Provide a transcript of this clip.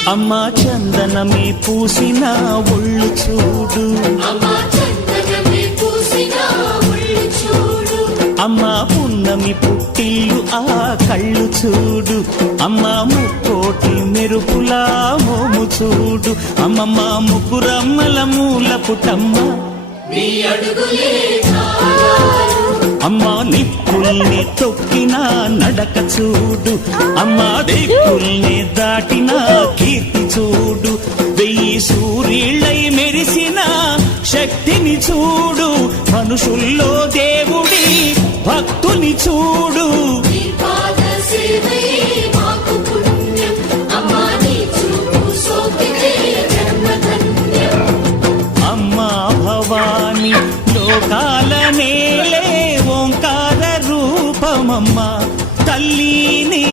అమ్మా చందనమే పూసిన ఒళ్ళు చూడు, అమ్మా పున్నమి పుట్టిల్లు ఆ కళ్ళు చూడు, అమ్మా ముక్కోటి మెరుపులా మోము చూడు, అమ్మమ్మ ముగ్గురమ్మల మూల పుటమ్మ అమ్మా నిప్పుల్ని తొక్కిన నడక చూడు, అమ్మా దిక్కుల్ని దాటిన కీర్తి చూడు, 1000 సూర్యుళ్ళై మెరిసిన శక్తిని చూడు, మనుషుల్లో దేవుడి భక్తుని చూడు.